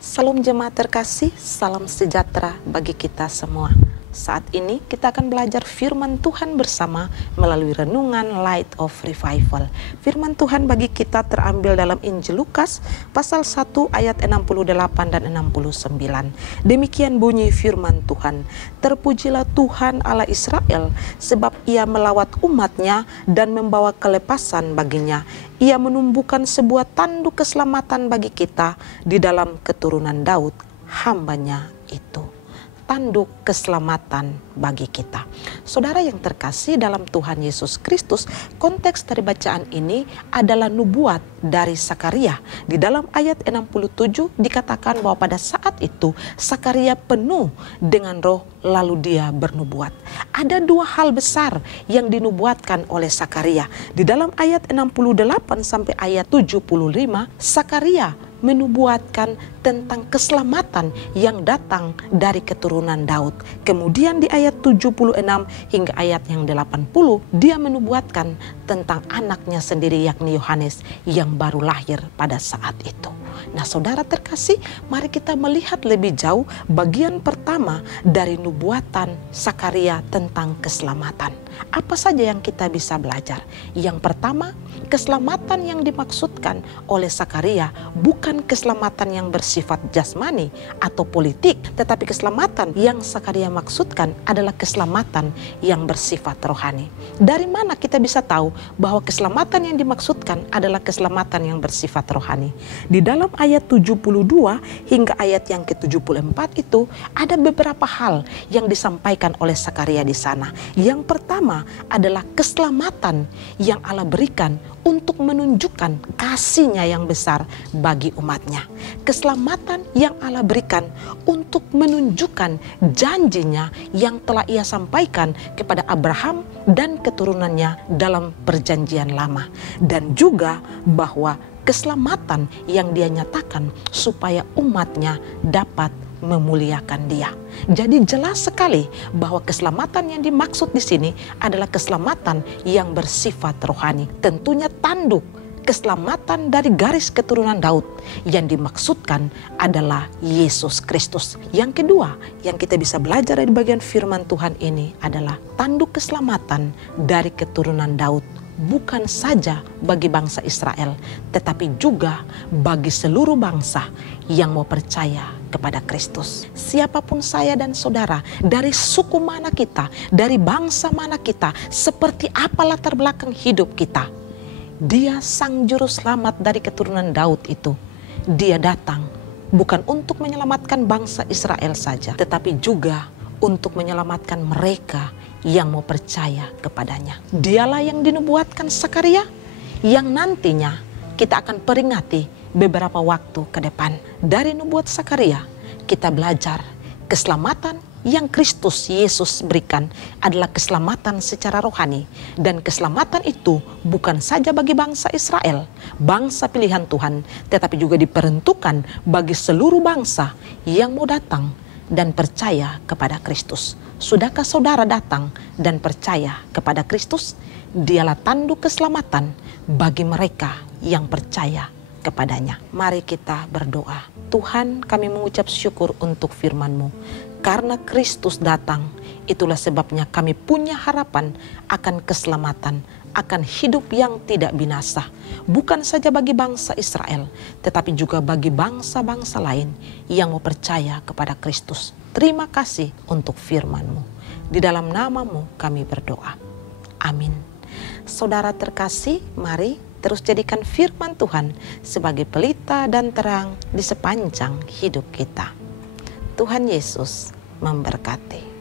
Salam jemaat terkasih, salam sejahtera bagi kita semua. Saat ini kita akan belajar firman Tuhan bersama melalui renungan Light of Revival. Firman Tuhan bagi kita terambil dalam Injil Lukas pasal 1 ayat 68 dan 69. Demikian bunyi firman Tuhan. Terpujilah Tuhan Allah Israel, sebab ia melawat umatnya dan membawa kelepasan baginya. Ia menumbuhkan sebuah tanduk keselamatan bagi kita di dalam keturunan Daud, hambanya itu. Tanduk keselamatan bagi kita. Saudara yang terkasih dalam Tuhan Yesus Kristus, konteks dari bacaan ini adalah nubuat dari Sakaria. Di dalam ayat 67 dikatakan bahwa pada saat itu Sakaria penuh dengan roh lalu dia bernubuat. Ada dua hal besar yang dinubuatkan oleh Sakaria. Di dalam ayat 68 sampai ayat 75, Sakaria menubuatkan tentang keselamatan yang datang dari keturunan Daud. Kemudian di ayat 76 hingga ayat yang 80, dia menubuatkan tentang anaknya sendiri yakni Yohanes yang baru lahir pada saat itu. Nah, saudara terkasih, mari kita melihat lebih jauh bagian pertama dari nubuatan Sakaria tentang keselamatan. Apa saja yang kita bisa belajar? Yang pertama, keselamatan yang dimaksudkan oleh Sakaria bukan keselamatan yang bersifat jasmani atau politik, tetapi keselamatan yang Sakaria maksudkan adalah keselamatan yang bersifat rohani. Dari mana kita bisa tahu bahwa keselamatan yang dimaksudkan adalah keselamatan yang bersifat rohani? Di dalam ayat 72 hingga ayat yang ke-74 itu ada beberapa hal yang disampaikan oleh Sakaria di sana. Yang pertama adalah keselamatan yang Allah berikan untuk menunjukkan kasih-Nya yang besar bagi umatnya. Keselamatan yang Allah berikan untuk menunjukkan janji-Nya yang telah Ia sampaikan kepada Abraham dan keturunannya dalam perjanjian lama. Dan juga bahwa keselamatan yang Dia nyatakan supaya umatnya dapat memuliakan Dia. Jadi jelas sekali bahwa keselamatan yang dimaksud di sini adalah keselamatan yang bersifat rohani. Tentunya tanduk keselamatan dari garis keturunan Daud yang dimaksudkan adalah Yesus Kristus. Yang kedua yang kita bisa belajar dari bagian firman Tuhan ini adalah tanduk keselamatan dari keturunan Daud bukan saja bagi bangsa Israel, tetapi juga bagi seluruh bangsa yang mau percaya kepada Kristus. Siapapun saya dan saudara, dari suku mana kita, dari bangsa mana kita, seperti apa latar belakang hidup kita, Dia sang juru selamat dari keturunan Daud itu, Dia datang bukan untuk menyelamatkan bangsa Israel saja, tetapi juga untuk menyelamatkan mereka yang mau percaya kepadanya. Dialah yang dinubuatkan Sakaria, yang nantinya kita akan peringati beberapa waktu ke depan. Dari nubuat Sakaria kita belajar keselamatan yang Kristus Yesus berikan adalah keselamatan secara rohani. Dan keselamatan itu bukan saja bagi bangsa Israel, bangsa pilihan Tuhan, tetapi juga diperuntukkan bagi seluruh bangsa yang mau datang dan percaya kepada Kristus. Sudahkah saudara datang dan percaya kepada Kristus? Dialah tanduk keselamatan bagi mereka yang percaya kepadanya. Mari kita berdoa. Tuhan, kami mengucap syukur untuk firman-Mu. Karena Kristus datang, itulah sebabnya kami punya harapan akan keselamatan, akan hidup yang tidak binasa. Bukan saja bagi bangsa Israel, tetapi juga bagi bangsa-bangsa lain yang mau percaya kepada Kristus. Terima kasih untuk firman-Mu. Di dalam nama-Mu kami berdoa. Amin. Saudara terkasih, mari terus jadikan firman Tuhan sebagai pelita dan terang di sepanjang hidup kita. Tuhan Yesus memberkati.